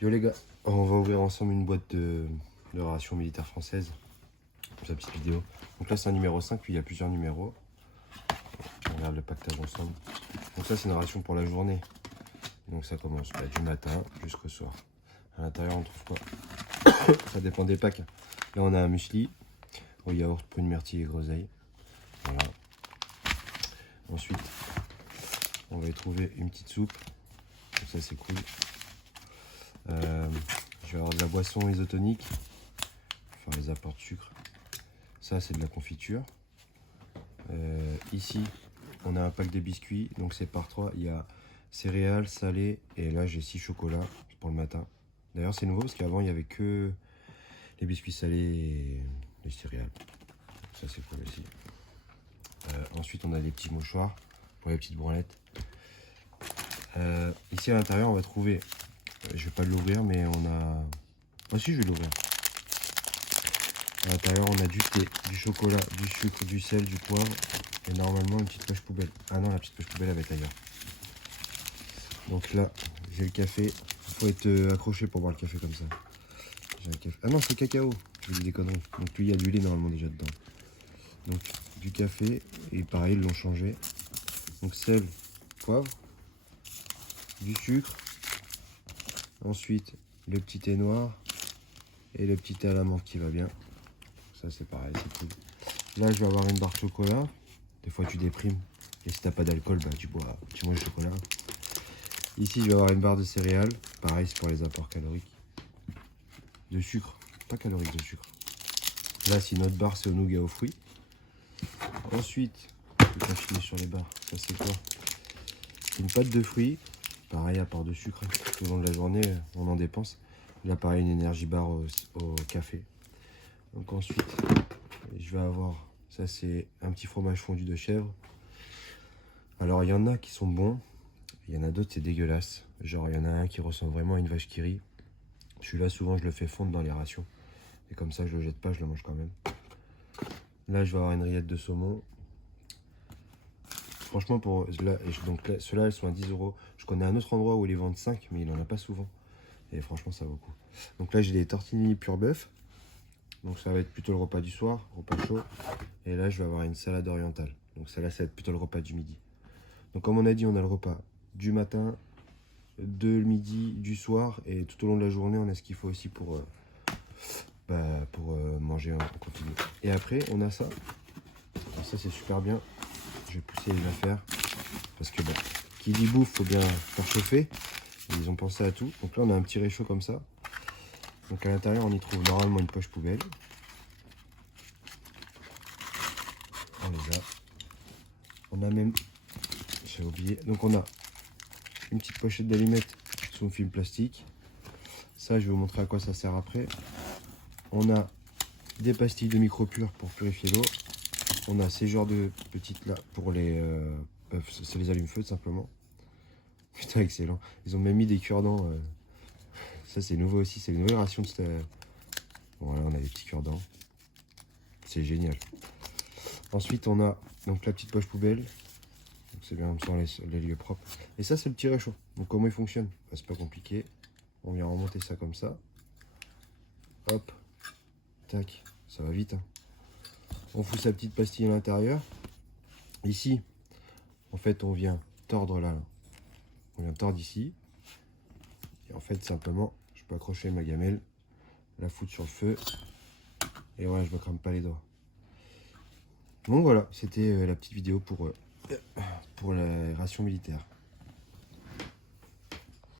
Yo les gars, on va ouvrir ensemble une boîte de rations militaires françaises. Pour sa petite vidéo. Donc là c'est un numéro 5, puis il y a plusieurs numéros. On regarde le pactage ensemble. Donc ça c'est une ration pour la journée. Donc ça commence du matin jusqu'au soir. À l'intérieur on trouve quoi? Ça dépend des packs. Là on a un muesli au yaourt, prune, myrtille et groseille. Voilà. Ensuite on va y trouver une petite soupe. Donc ça c'est cool. Je vais avoir de la boisson isotonique. Faire les apports de sucre. Ça c'est de la confiture. Ici on a un pack de biscuits, donc c'est par 3. Il y a céréales, salées, et là j'ai 6 chocolats pour le matin. D'ailleurs c'est nouveau parce qu'avant il n'y avait que les biscuits salés et les céréales. Ça c'est cool aussi. Ensuite on a des petits mouchoirs pour les petites branlettes. Ici à l'intérieur on va trouver, je vais pas l'ouvrir mais on a... Ah si, je vais l'ouvrir. À l'intérieur on a du thé, du chocolat, du sucre, du sel, du poivre et normalement une petite poche poubelle. Ah non, la petite poche poubelle elle va être ailleurs. Donc là j'ai le café, il faut être accroché pour boire le café comme ça. J'ai un café. Ah non, c'est le cacao, je vous dis des conneries. Donc lui il y a du lait normalement déjà dedans. Donc du café, et pareil ils l'ont changé. Donc sel, poivre, du sucre, ensuite le petit thé noir et le petit thé à la menthe qui va bien. Ça c'est pareil, c'est cool. Là je vais avoir une barre de chocolat. Des fois tu déprimes. Et si t'as pas d'alcool, bah tu manges du chocolat. Ici je vais avoir une barre de céréales. Pareil, c'est pour les apports caloriques. De sucre. Pas calorique, de sucre. Là c'est une autre barre, c'est au nougat aux fruits. Ensuite, je vais pas filer sur les barres. Ça c'est quoi? C'est une pâte de fruits. Pareil, apport de sucre. Tout au long de la journée, on en dépense. Là pareil, une énergie barre au café. Donc ensuite, je vais avoir, ça c'est un petit fromage fondu de chèvre. Alors il y en a qui sont bons, il y en a d'autres c'est dégueulasse. Genre il y en a un qui ressemble vraiment à une vache qui rit. Celui-là souvent je le fais fondre dans les rations. Et comme ça je le jette pas, je le mange quand même. Là je vais avoir une rillette de saumon. Franchement pour là, donc là, ceux-là elles sont à 10 €. Je connais un autre endroit où ils les vendent 5, mais il en a pas souvent. Et franchement ça vaut le coup. Donc là j'ai des tortellini pur bœuf. Donc ça va être plutôt le repas du soir, repas chaud. Et là je vais avoir une salade orientale. Donc ça là ça va être plutôt le repas du midi. Donc comme on a dit, on a le repas du matin, de midi, du soir. Et tout au long de la journée, on a ce qu'il faut aussi pour manger en continu. Et après on a ça. Alors ça c'est super bien. Je vais pousser les affaires. Parce que qui dit bouffe, faut bien faire chauffer. Et ils ont pensé à tout. Donc là on a un petit réchaud comme ça. Donc à l'intérieur on y trouve normalement une poche poubelle. On les a. On a même, j'ai oublié, donc on a une petite pochette d'allumettes sous film plastique. Ça je vais vous montrer à quoi ça sert après. On a des pastilles de micro-pur pour purifier l'eau. On a ces genres de petites là pour les... c'est les allume-feu simplement. Putain excellent. Ils ont même mis des cure-dents. Ça c'est nouveau aussi, c'est une nouvelle ration de cette... Voilà, on a des petits cure-dents. C'est génial. Ensuite on a donc la petite poche poubelle. C'est bien sur les lieux propres. Et ça c'est le petit réchaud. Donc comment il fonctionne? C'est pas compliqué. On vient remonter ça comme ça. Hop. Tac. Ça va vite. Hein. On fout sa petite pastille à l'intérieur. Ici, en fait, on vient tordre là. On vient tordre ici. Et en fait, simplement, je peux accrocher ma gamelle, la foutre sur le feu. Et voilà, je me crame pas les doigts. Donc voilà, c'était la petite vidéo pour la ration militaire.